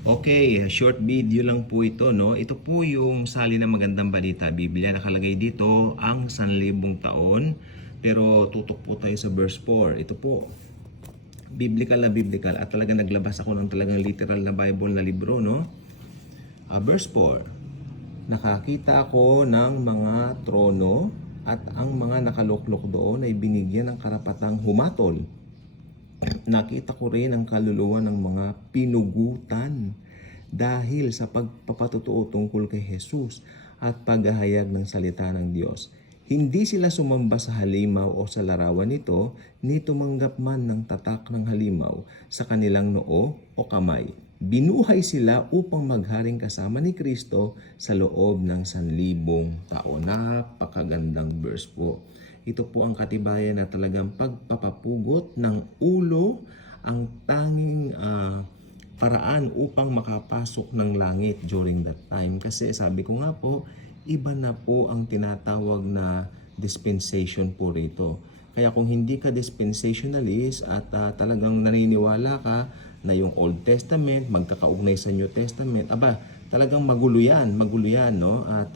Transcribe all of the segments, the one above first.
Okay, short video lang po ito, no? Ito po yung sali ng magandang balita, Biblia. Nakalagay dito ang 1,000 taon. Pero tutok po tayo sa verse 4. Ito po, biblical na biblical. At talagang naglabas ako ng talagang literal na Bible na libro, no? Verse 4. Nakakita ako ng mga trono at ang mga nakaluklok doon ay binigyan ng karapatang humatol. Nakita ko rin ang kaluluwa ng mga pinugutan dahil sa pagpapatotoo tungkol kay Jesus at paghahayag ng salita ng Diyos. Hindi sila sumamba sa halimaw o sa larawan nito, ni tumanggap man ng tatak ng halimaw sa kanilang noo o kamay. Binuhay sila upang magharing kasama ni Kristo sa loob ng 1,000 taon. Napakagandang verse po. Ito po ang katibayan na talagang pagpapapugot ng ulo ang tanging paraan upang makapasok ng langit during that time. Kasi sabi ko nga po, iba na po ang tinatawag na dispensation po rito. Kaya kung hindi ka dispensationalist at talagang naniniwala ka na yung Old Testament magkakaugnay sa New Testament, talagang magulo yan, no? At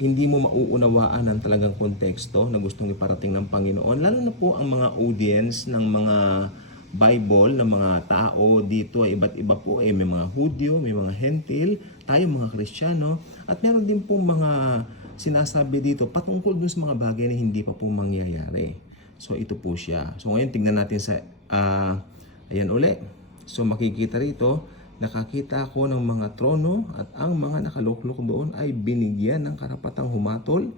hindi mo mauunawaan ang talagang konteksto na gustong iparating ng Panginoon. Lalo na po ang mga audience ng mga Bible, ng mga tao dito ay iba't iba po. May mga Hudyo, may mga Hentil, tayo mga Kristiyano. At meron din po mga sinasabi dito patungkol dun sa mga bagay na hindi pa po mangyayari. So ito po siya. So ngayon tingnan natin sa, ayan uli. So makikita rito, nakakita ako ng mga trono at ang mga nakaluklok doon ay binigyan ng karapatang humatol.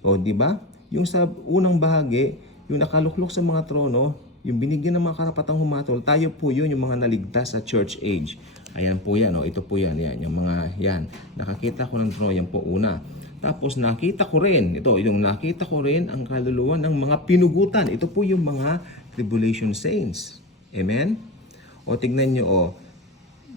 O di ba? Yung sa unang bahagi, yung nakaluklok sa mga trono, yung binigyan ng mga karapatang humatol, tayo po yun, yung mga naligtas sa church age. Ayan po yan, ito po yan, yung mga yan. Nakakita ko ng trono, yan po una. Tapos nakita ko rin, nakita ko rin ang kaluluwa ng mga pinugutan. Ito po yung mga tribulation saints. Amen? O tignan nyo,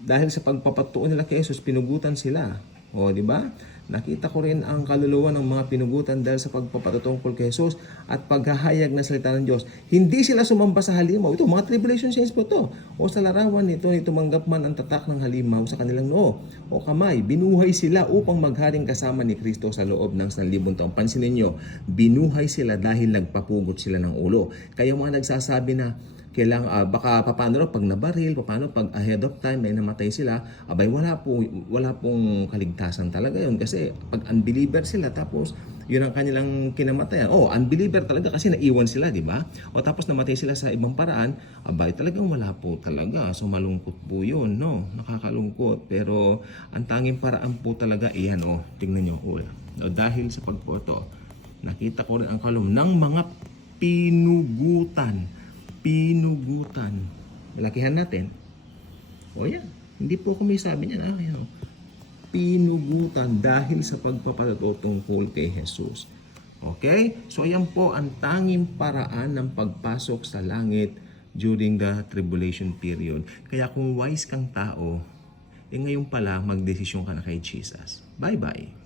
dahil sa pagpapatuon nila kay Jesus, pinugutan sila. O, di ba? Nakita ko rin ang kaluluwa ng mga pinugutan dahil sa pagpapatutungkol kay Jesus at paghahayag ng salita ng Diyos. Hindi sila sumamba sa halimaw. Ito, mga tribulation saints po to. O sa larawan nito, tumanggap man ang tatak ng halimaw sa kanilang noo o kamay. Binuhay sila upang magharing kasama ni Kristo sa loob ng 1,000 taon. Pansinin nyo, binuhay sila dahil nagpapugot sila ng ulo. Kaya mga nagsasabi na, baka paano pag nabaril, paano pag ahead of time may namatay sila, wala pong kaligtasan talaga yun kasi pag unbeliever sila tapos yun ang kanilang kinamatayan. Unbeliever talaga kasi naiwan sila, di ba? O tapos namatay sila sa ibang paraan, talagang wala po talaga. So malungkot po yun, no? Nakakalungkot. Pero ang tanging paraan po talaga, tingnan nyo. Dahil sa pagpoto, nakita ko rin ang kalum ng mga pinugutan. Malakihan natin. Yan. Hindi po ako may sabi niyan. Pinugutan dahil sa pagpapatotoo tungkol kay Jesus. Okay? So ayan po ang tanging paraan ng pagpasok sa langit during the tribulation period. Kaya kung wise kang tao, ngayon pala magdesisyon ka na kay Jesus. Bye-bye.